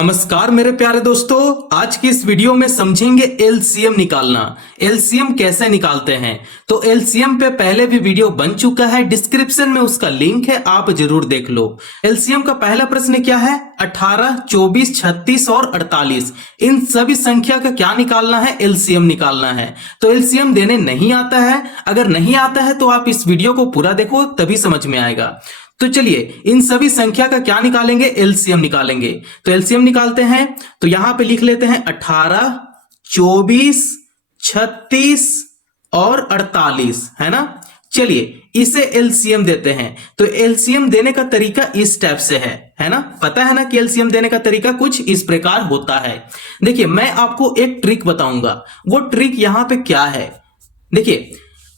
नमस्कार मेरे प्यारे दोस्तों, आज की इस वीडियो में समझेंगे एलसीएम निकालना। एलसीएम कैसे निकालते हैं। तो एलसीएम पे पहले भी वीडियो बन चुका है, डिस्क्रिप्शन में उसका लिंक है, आप जरूर देख लो। एलसीएम का पहला प्रश्न क्या है? 18, 24, 36 और 48 इन सभी संख्या का क्या निकालना है? एलसीएम निकालना है। तो एलसीएम देने नहीं आता है, अगर नहीं आता है तो आप इस वीडियो को पूरा देखो तभी समझ में आएगा। तो चलिए इन सभी संख्या का क्या निकालेंगे? एलसीएम निकालेंगे। तो एलसीएम निकालते हैं, तो यहां पे लिख लेते हैं 18, 24, 36 और 48, है ना। चलिए इसे एलसीएम देते हैं। तो एलसीएम देने का तरीका इस टाइप से है ना। पता है ना कि एलसीएम देने का तरीका कुछ इस प्रकार होता है। देखिए मैं आपको एक ट्रिक बताऊंगा, वो ट्रिक यहां पे क्या है। देखिए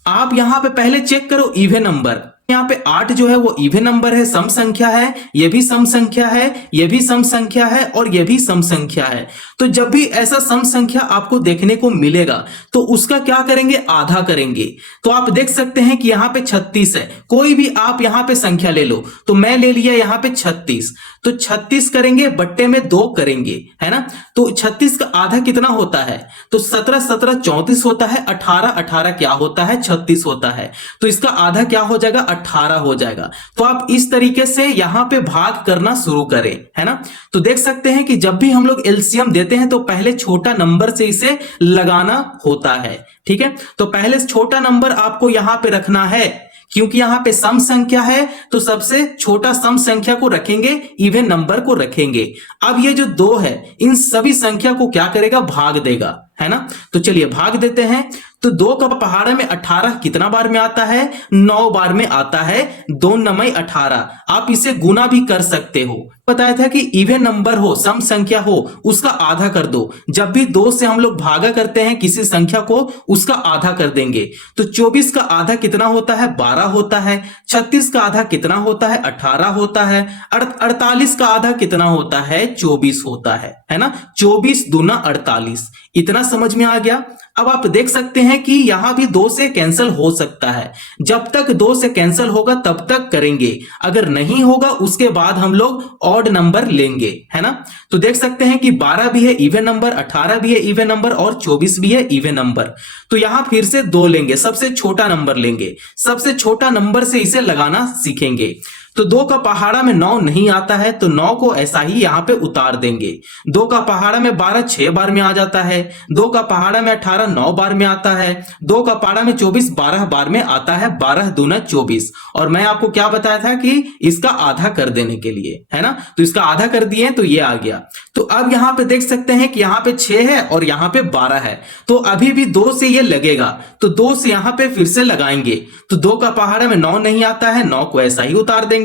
आप यहां पे पहले चेक करो इवन नंबर। यहाँ पे 8 जो है वो इवन नंबर है, सम संख्या है, ये भी सम संख्या है, ये भी सम संख्या है और ये भी सम संख्या है। तो जब भी ऐसा सम संख्या आपको देखने को मिलेगा तो उसका क्या करेंगे? आधा करेंगे। तो आप देख सकते हैं कि यहाँ पे 36 है, कोई भी आप यहाँ पे संख्या ले लो। तो मैं ले लिया यहाँ पे 36, तो 36 करेंगे बट्टे में 2 करेंगे, है ना। तो 36 का आधा कितना होता है? तो 17, 17 34 होता है, 18, 18 क्या होता है? 36 होता है। तो इसका आधा क्या हो जाएगा? 18 हो जाएगा। तो आप इस तरीके से यहां पे भाग करना शुरू करें, है ना। तो देख सकते हैं कि जब भी हम लोग एलसीएम देते हैं तो पहले छोटा नंबर से इसे लगाना होता है, ठीक है। तो पहले छोटा नंबर आपको यहां पे रखना है, क्योंकि यहां पे सम संख्या है तो सबसे छोटा सम संख्या को रखेंगे, इवन नंबर को रखेंगे। अब ये जो 2 है इन सभी संख्या को क्या करेगा? भाग देगा, है ना। तो चलिए भाग देते हैं। तो 2 का पहाड़ा में 18 कितना बार में आता है? 9 बार में आता है। 2 9 18। आप इसे गुना भी कर सकते हो। बताया था कि इवन नंबर हो, सम संख्या हो, उसका आधा कर दो। जब भी 2 से हम लोग भागा करते हैं किसी संख्या को, उसका आधा कर देंगे। तो 24 का आधा कितना होता है? 12 होता है। 36 का आधा कितना होता है? 18 होता है। 48 का आधा कितना होता है? 24 होता है ना। 24 दूना 48। इतना समझ में आ गया। अब आप देख सकते हैं कि यहां भी 2 से कैंसिल हो सकता है। जब तक 2 से कैंसिल होगा तब तक करेंगे, अगर नहीं होगा उसके बाद हम लोग ऑड नंबर लेंगे, है ना। तो देख सकते हैं कि 12 भी है इवन नंबर, 18 भी है इवन नंबर और 24 भी है इवन नंबर। तो यहां फिर से 2 लेंगे, सबसे छोटा नंबर लेंगे, सबसे छोटा नंबर से इसे लगाना सीखेंगे। तो 2 का पहाड़ा में 9 नहीं आता है, तो 9 को ऐसा ही यहां पे उतार देंगे। 2 का पहाड़ा में 12 6 बार में आ जाता है। 2 का पहाड़ा में 18 9 बार में आता है। 2 का पहाड़ा में 24 12 बार में आता है। 12 दूना 24। और मैं आपको क्या बताया था कि इसका आधा कर देने के लिए, है ना। तो इसका आधा कर दिए तो ये आ गया। तो अब यहां पे देख सकते हैं कि यहां पे 6 है और यहां पे 12 है। तो अभी भी 2 से ये लगेगा, तो 2 से यहां पे फिर से लगाएंगे। तो 2 का पहाड़ा में 9 नहीं आता है, 9 को ऐसा ही उतार देंगे।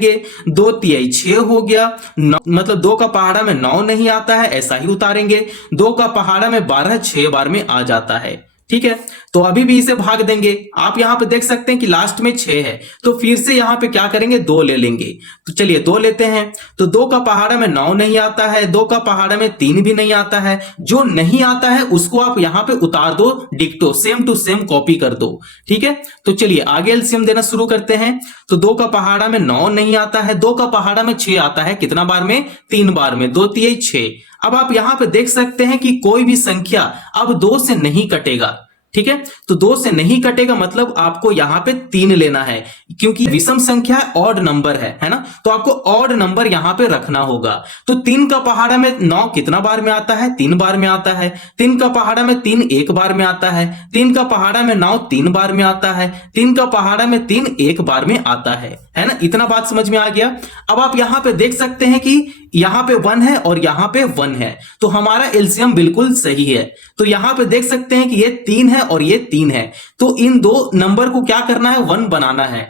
2 तिहाई 6 हो गया। मतलब 2 का पहाड़ा में 9 नहीं आता है, ऐसा ही उतारेंगे। 2 का पहाड़ा में 12 6 बार में आ जाता है, ठीक है। तो अभी भी इसे भाग देंगे। आप यहां पे देख सकते हैं कि लास्ट में 6 है, तो फिर से यहां पे क्या करेंगे? 2 ले लेंगे। तो चलिए 2 लेते हैं। तो 2 का पहाड़ा में 9 नहीं आता है, 2 का पहाड़ा में 3 भी नहीं आता है। जो नहीं आता है उसको आप यहां पे उतार दो, डिक्टो सेम टू सेम कॉपी कर दो, ठीक है। तो चलिए आगे एलसीएम देना शुरू करते हैं। तो 2 का पहाड़ा में 9 नहीं आता है, 2 का पहाड़ा में 6 आता है। कितना बार में? 3 बार में। 2 तिहाई 6। अब आप यहां पे देख सकते हैं कि कोई भी संख्या अब 2 से नहीं कटेगा, ठीक है। तो 2 से नहीं कटेगा मतलब आपको यहां पे 3 लेना है, क्योंकि विषम संख्या ऑड नंबर है ना। तो आपको ऑड नंबर यहां पे रखना होगा। तो 3 का पहाड़ा में 9 कितना बार में आता है? 3 बार में आता है। 3 का पहाड़ा में 3 1 बार में आता है। 3 का पहाड़ा में 9 3 बार में आता है। 3 का पहाड़ा में 3 1 बार में आता है ना। इतना बात समझ में आ गया। अब आप यहां पे देख सकते हैं कि यहां पे 1 है और यहां पे 1 है, तो हमारा एलसीएम बिल्कुल सही है। तो यहां पे देख सकते हैं कि ये 3 है और ये 3 है, तो इन 2 नंबर को क्या करना है? 1 बनाना है।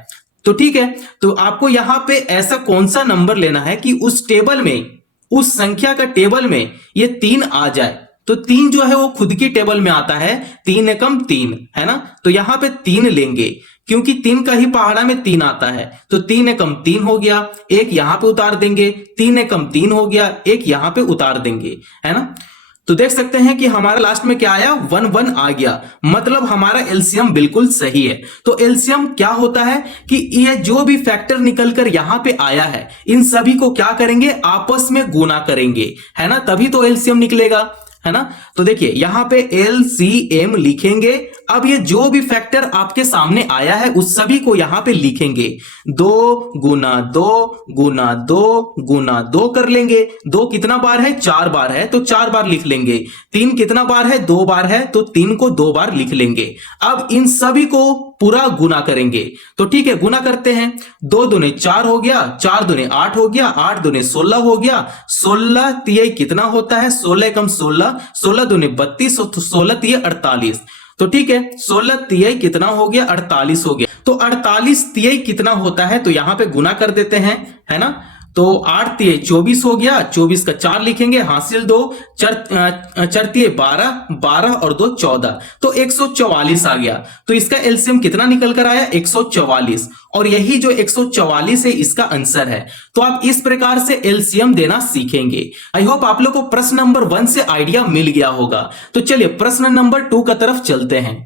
तो ठीक है, तो आपको यहां पे ऐसा कौन सा नंबर लेना है कि उस टेबल में, उस संख्या का टेबल में ये 3 आ जाए। तो 3 जो है वो खुद की टेबल में आता है, 3 एकम 3, है ना। तो यहां पे 3 लेंगे, क्योंकि 3 का ही पहाड़ा में 3 आता है। तो 3 एकम 3 हो गया, एक यहां पे उतार देंगे। 3 एकम 3 हो गया, एक यहां पे उतार देंगे, है ना। तो देख सकते हैं कि हमारा लास्ट में क्या आया, 1 आ गया, मतलब हमारा एलसीएम बिल्कुल सही है। तो एलसीएम क्या होता है कि ये जो भी फैक्टर निकल कर यहां पे आया है, इन सभी को क्या करेंगे, आपस में गुना करेंगे, है ना, तभी तो एलसीएम निकलेगा, है ना। तो देखिए यहां पे एलसीएम लिखेंगे। अब ये जो भी फैक्टर आपके सामने आया है उस सभी को यहां पे लिखेंगे, 2 गुना 2 गुना 2 गुना 2 कर लेंगे। 2 कितना बार है, 4 बार है, तो 4 बार लिख लेंगे। 3 कितना बार है, 2 बार है, तो 3 को 2 बार लिख लेंगे। अब इन सभी को पूरा गुना करेंगे। तो ठीक है, गुना करते हैं। 2 दूने 4 हो गया, 4 दूने 8 हो गया, 8 दूने 16 हो गया, 16 तिहाई कितना होता है, 16 कम 16, 16 दूने 32, तो 16 तिहाई 48। तो ठीक है, 16 तिहाई कितना हो गया, 48 हो गया। तो 48 तिहाई कितना होता है, तो यहां पे गुना कर देते हैं, है ना। तो 8 तिहाई 24 हो गया, 24 का 4 लिखेंगे, हासिल 2, 4 तिहाई 12, 12 और 2 14, तो 144 आ गया। तो इसका एलसीएम कितना निकल कर आया, 144, और यही जो 144 है इसका आंसर है। तो आप इस प्रकार से एलसीएम देना सीखेंगे। आई होप आप लोग को प्रश्न नंबर 1 से आइडिया मिल गया होगा। तो चलिए प्रश्न नंबर 2 का तरफ चलते हैं।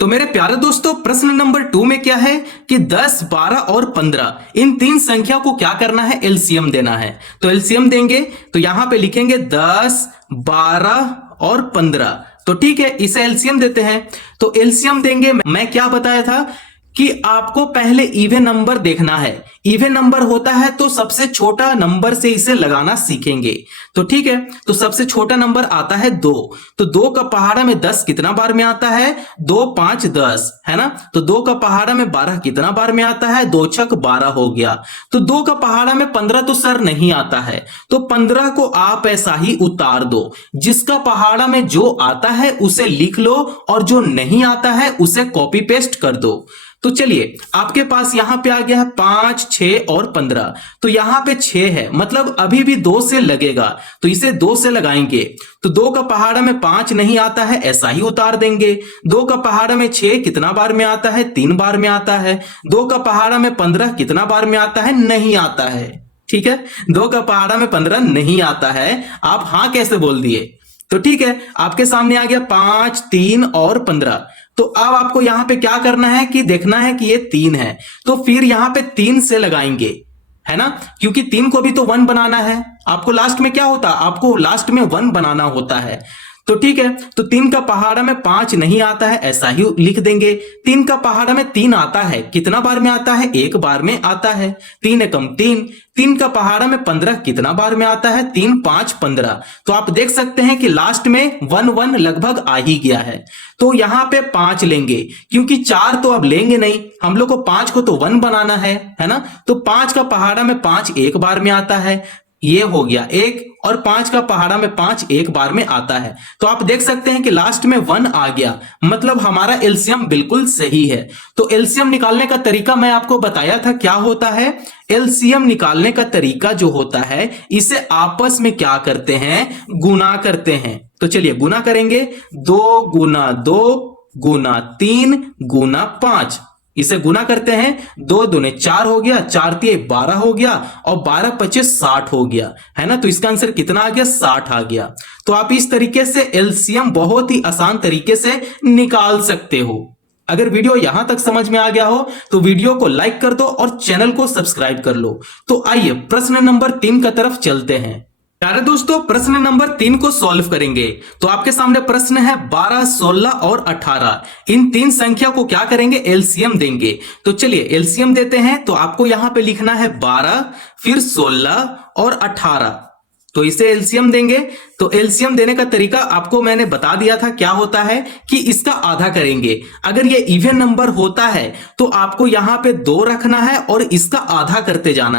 तो मेरे प्यारे दोस्तों, प्रश्न नंबर 2 में क्या है कि 10, 12 और 15 इन तीन संख्या को क्या करना है, एलसीएम देना है। तो एलसीएम देंगे तो यहां पे लिखेंगे 10, 12 और 15। तो ठीक है, इसे एलसीएम देते हैं। तो एलसीएम देंगे, मैं क्या बताया था कि आपको पहले इवन नंबर देखना है। इवन नंबर होता है तो सबसे छोटा नंबर से इसे लगाना सीखेंगे। तो ठीक है, तो सबसे छोटा नंबर आता है 2। तो 2 का पहाड़ा में 10 कितना बार में आता है, 2 5 10, है ना। तो 2 का पहाड़ा में 12 कितना बार में आता है, 2 6 12 हो गया। तो 2 का पहाड़ा में 15 तो सर नहीं आता है, तो 15 को आप ऐसा ही उतार दो। जिसका पहाड़ा में जो आता है उसे लिख लो और जो नहीं आता है उसे कॉपी पेस्ट कर दो। तो चलिए आपके पास यहां पे आ गया है 5, 6 और 15। तो यहां पे 6 है, मतलब अभी भी 2 से लगेगा, तो इसे 2 से लगाएंगे। तो 2 का पहाड़ा में 5 नहीं आता है, ऐसा ही उतार देंगे। 2 का पहाड़ा में 6 कितना बार में आता है, 3 बार में आता है। 2 का पहाड़ा में 15 कितना बार में आता है, नहीं आता है। ठीक है, 2 का पहाड़ा में 15 नहीं आता है। आप हां कैसे बोल दिए। तो ठीक है, आपके सामने आ गया 5, 3 और 15। तो अब आपको यहां पे क्या करना है कि देखना है कि ये 3 है, तो फिर यहां पे 3 से लगाएंगे, है ना, क्योंकि 3 को भी तो 1 बनाना है। आपको लास्ट में क्या होता, आपको लास्ट में 1 बनाना होता है। तो ठीक है, तो 3 का पहाड़ा में 5 नहीं आता है, ऐसा ही लिख देंगे। 3 का पहाड़ा में 3 आता है, कितना बार में आता है, 1 बार में आता है। 3 एकम 3। 3 का पहाड़ा में 15 कितना बार में आता है, 3 5 15। तो आप देख सकते हैं कि लास्ट में 1 1 लगभग आ ही गया है। तो यहां पे 5 लेंगे, क्योंकि 4 तो अब लेंगे नहीं, हम लोग को 5 को तो 1 बनाना है ना। तो 5 का पहाड़ा में 5 1 बार में आता है, ये हो गया 1, और 5 का पहाड़ा में 5 1 बार में आता है। तो आप देख सकते हैं कि लास्ट में 1 आ गया, मतलब हमारा एलसीएम बिल्कुल सही है। तो एलसीएम निकालने का तरीका मैं आपको बताया था, क्या होता है, एलसीएम निकालने का तरीका जो होता है, इसे आपस में क्या करते हैं, गुना करते हैं। तो चलिए गुना करेंगे, 2 गुना 2 गुना 3 गुना 5। इसे गुना करते हैं, 2 दूने 4 हो गया, 4 तिहाई 12 हो गया, और 12 25 60 हो गया, है ना। तो इसका आंसर कितना आ गया, 60 आ गया। तो आप इस तरीके से एलसीएम बहुत ही आसान तरीके से निकाल सकते हो। अगर वीडियो यहां तक समझ में आ गया हो तो वीडियो को लाइक कर दो और चैनल को सब्सक्राइब कर लो। तो आइए प्रश्न नंबर 3 का तरफ चलते हैं। प्यारे दोस्तों, प्रश्न नंबर 3 को सॉल्व करेंगे। तो आपके सामने प्रश्न है 12, 16 और 18 इन तीन संख्या को क्या करेंगे, एलसीएम देंगे। तो चलिए एलसीएम देते हैं। तो आपको यहां पे लिखना है 12, फिर 16 और 18। तो इसे एलसीएम देंगे। तो एलसीएम देने का तरीका आपको मैंने बता दिया था, क्या होता है कि इसका आधा करेंगे। अगर ये इवन नंबर होता है तो आपको यहां पे 2 रखना है और इसका आधा करते जाना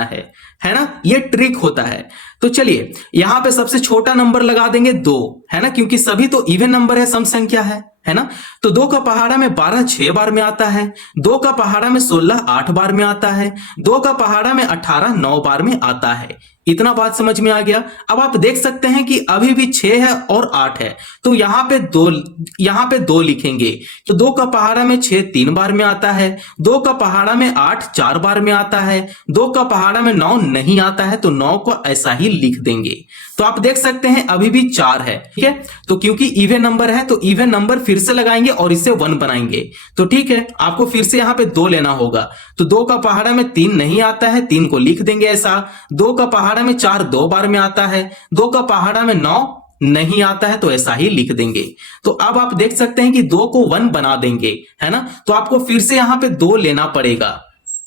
है ना, ये ट्रिक होता है। तो चलिए यहां पे सबसे छोटा नंबर लगा देंगे 2, है ना, क्योंकि सभी तो इवन नंबर है, सम संख्या है ना। तो 2 का पहाड़ा में 12 6 बार में आता है, 2 का पहाड़ा में 16 8 बार में आता है, 2 का पहाड़ा में 18 9 बार में आता है। इतना बात समझ में आ गया। अब आप देख सकते हैं कि अभी भी 6 है और 8 है, तो यहाँ पे दो लिखेंगे। तो 2 का पहाड़ा में 6 3 बार में आता है, 2 का पहाड़ा में 8 4 बार में आता है, 2 का पहाड़ा में 9 नहीं आता है, तो 9 को ऐसा ही लिख देंगे। तो आप देख सकते हैं अभी भी 4 है, ठीक है। तो क्योंकि इवन नंबर है तो इवन नंबर फिर से लगाएंगे और इससे 1 बनाएंगे। तो ठीक है, आपको फिर से यहाँ पे 2 लेना होगा। तो 2 का पहाड़ा में 3 नहीं आता है, 3 को लिख देंगे ऐसा। 2 का पहाड़ा में 4 2 बार में आता है, 2 का पहाड़ा में 9 नहीं आता है, तो ऐसा ही लिख देंगे। तो अब आप देख सकते हैं कि 2 को 1 बना देंगे, है ना। तो आपको फिर से यहाँ पे 2 लेना पड़ेगा,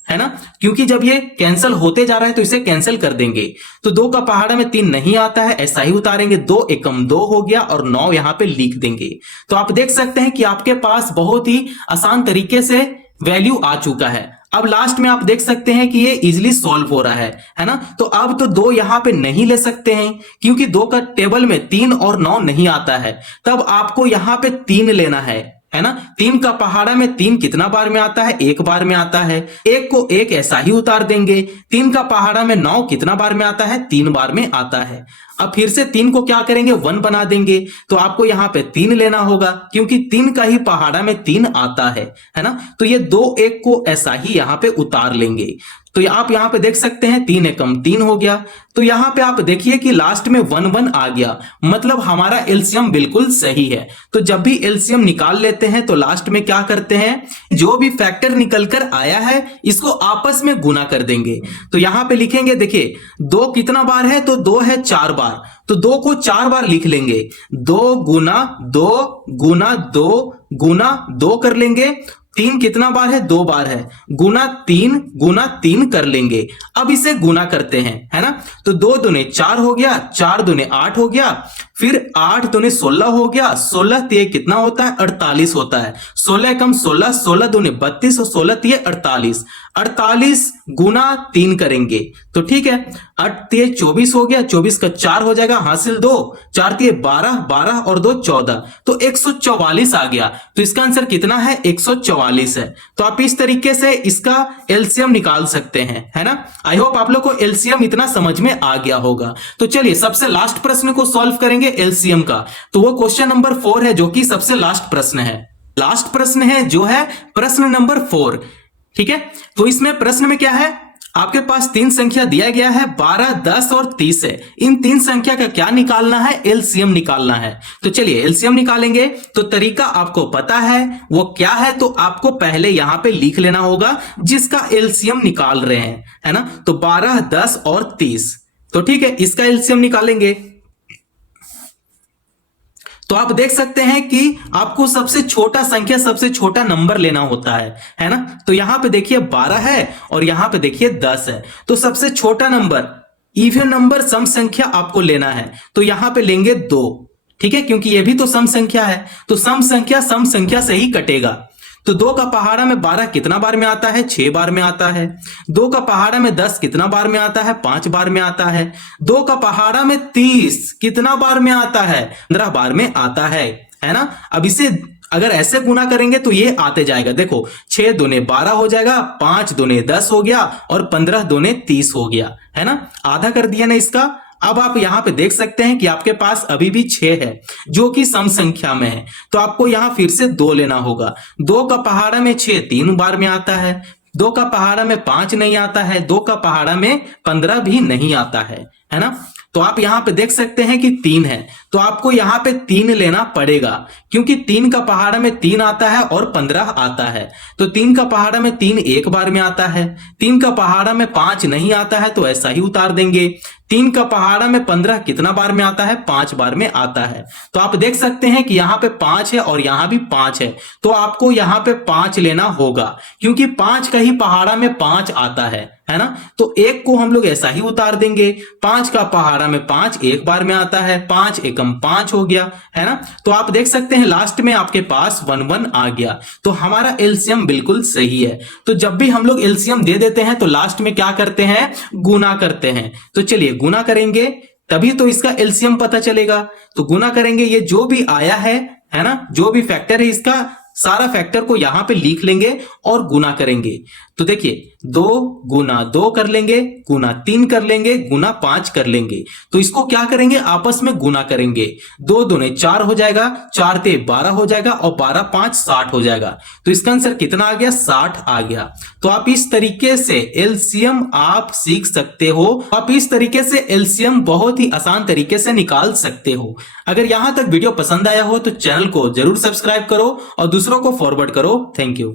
है ना, क्योंकि जब ये कैंसिल होते जा रहा है तो इसे कैंसिल कर देंगे। तो 2 का पहाड़ा में 3 नहीं आता है, ऐसा ही उतारेंगे। 2 एकम 2 हो गया और 9 यहां पे लिख देंगे। तो आप देख सकते हैं कि आपके पास बहुत ही आसान तरीके से वैल्यू आ चुका है। अब लास्ट में आप देख सकते हैं कि ये इजिली सॉल्व हो रहा है ना। तो अब तो 2 यहां पे नहीं ले सकते हैं, क्योंकि 2 का टेबल में 3 और 9 नहीं आता है। तब आपको यहां पे 3 लेना है ना। 3 का पहाड़ा में 3 कितना बार में आता है, 1 बार में आता है। 1 को 1 ऐसा ही उतार देंगे। 3 का पहाड़ा में 9 कितना बार में आता है, 3 बार में आता है। अब फिर से 3 को क्या करेंगे, 1 बना देंगे। तो आपको यहाँ पे 3 लेना होगा, क्योंकि 3 का ही पहाड़ा में 3 आता है ना। तो ये 2 1 को ऐसा ही यहाँ पे उतार लेंगे। तो आप यहाँ पे देख सकते हैं 3 एकम 3 हो गया। तो यहाँ पे आप देखिए कि लास्ट में 1 1 आ गया, मतलब हमारा एलसीएम बिल्कुल सही है। तो जब भी एलसीएम निकाल लेते हैं तो लास्ट में क्या करते हैं, जो भी फैक्टर निकल कर आया है इसको आपस में गुना कर देंगे। तो यहाँ पे लिखेंगे, देखिए 2 कितना बार है, तो 2 है 4 बार। तो 2 को 4 बार लिख लेंगे। 2 गुना 2 गुना 2 गुना 2 कर लेंगे। 3 कितना बार है, 2 बार है, गुना 3 कर लेंगे। अब इसे गुना करते हैं, है ना। तो 2 दूने 4 हो गया, 4 दूने 8 हो गया, फिर 8 दूने 16 हो गया। 16 तिये कितना होता है, 48 होता है। 16 कम 16, 16 दूने 32 और 16 तिये 48। 48 गुना 3 करेंगे तो ठीक है, 8 तिये 24 हो गया, 24 का 4 हो जाएगा, हासिल 2, 4 तिये 12, 12 और 2 14, तो 144 आ गया। तो इसका आंसर कितना है, 144 है। तो आप इस तरीके से इसका एलसीएम निकाल सकते हैं, है ना। आई होप आप लोग को एलसीएम इतना समझ में आ गया होगा। तो चलिए सबसे लास्ट प्रश्न को सॉल्व करेंगे एलसीएम का। तो वो क्वेश्चन नंबर 4 है, जो कि सबसे लास्ट प्रश्न है। लास्ट प्रश्न है जो है प्रश्न नंबर 4, ठीक है। तो इसमें प्रश्न में क्या है, आपके पास 3 संख्या दिया गया है, 12, 10 और 30 है। इन 3 संख्या का क्या निकालना है, एलसीएम निकालना है। तो चलिए एलसीएम निकालेंगे। तो तरीका आपको पता है वो क्या है, तो आपको पहले यहां पे लिख लेना होगा जिसका एलसीएम निकाल रहे हैं, है ना। तो 12, 10 और 30, तो ठीक है, इसका एलसीएम निकालेंगे। तो आप देख सकते हैं कि आपको सबसे छोटा संख्या, सबसे छोटा नंबर लेना होता है ना। तो यहां पे देखिए 12 है और यहां पे देखिए 10 है। तो सबसे छोटा नंबर, इवन नंबर, सम संख्या आपको लेना है। तो यहां पे लेंगे 2, ठीक है, क्योंकि ये भी तो सम संख्या है। तो सम संख्या से ही कटेगा। तो 2 का पहाड़ा में 12 कितना बार में आता है, 6 बार में आता है। 2 का पहाड़ा में 10 कितना बार में आता है, 5 बार में आता है। 2 का पहाड़ा में 30 कितना बार में आता है, 15 बार में आता है ना। अब इसे अगर ऐसे गुना करेंगे तो ये आते जाएगा। देखो 6 दूने 12 हो जाएगा, 5 दूने 10 हो गया और 15 दूने 30 हो गया, है ना। आधा कर दिया ना इसका। अब आप यहां पे देख सकते हैं कि आपके पास अभी भी 6 है, जो कि सम संख्या में है। तो आपको यहां फिर से 2 लेना होगा। 2 का पहाड़ा में 6 3 बार में आता है। 2 का पहाड़ा में 5 नहीं आता है। 2 का पहाड़ा में 15 भी नहीं आता है ना। तो आप यहां पे देख सकते हैं कि 3 है, तो आपको यहां पे 3 लेना पड़ेगा, क्योंकि 3 का पहाड़ा में 3 आता है और 15 आता है। तो 3 का पहाड़ा में 3 1 बार में आता है। 3 का पहाड़ा में 5 नहीं आता है, तो ऐसा ही उतार देंगे। 3 का पहाड़ा में 15 कितना बार में आता है, 5 बार में आता है। तो आप देख सकते हैं कि यहाँ पे 5 है और यहाँ भी 5 है। तो आपको यहाँ पे 5 लेना होगा, क्योंकि 5 का ही पहाड़ा में 5 आता है ना। तो 1 को हम लोग ऐसा ही उतार देंगे। 5 का पहाड़ा में 5 1 बार में आता है। 5 एकम 5 हो गया, है ना। तो आप देख सकते हैं लास्ट में आपके पास 1 1 आ गया। तो हमारा एलसीएम बिल्कुल सही है। तो जब भी हम लोग एलसीएम दे देते हैं तो लास्ट में क्या करते हैं, गुना करते हैं। तो चलिए गुना करेंगे, तभी तो इसका एलसीएम पता चलेगा। तो गुना करेंगे, ये जो भी आया है ना, जो भी फैक्टर है इसका सारा फैक्टर को यहां पे लिख लेंगे और गुना करेंगे। तो देखिए 2 गुना 2 कर लेंगे, गुना 3 कर लेंगे, गुना 5 कर लेंगे। तो इसको क्या करेंगे, आपस में गुना करेंगे। 2 दूने 4 हो जाएगा, 4 ते 12 हो जाएगा और 12 5 60 हो जाएगा। तो इसका आंसर कितना आ गया, 60 आ गया। तो आप इस तरीके से एलसीएम आप सीख सकते हो। आप इस तरीके से एलसीएम बहुत ही आसान तरीके से निकाल सकते हो। अगर यहां तक वीडियो पसंद आया हो तो चैनल को जरूर सब्सक्राइब करो और दूसरों को फॉरवर्ड करो। Thank you.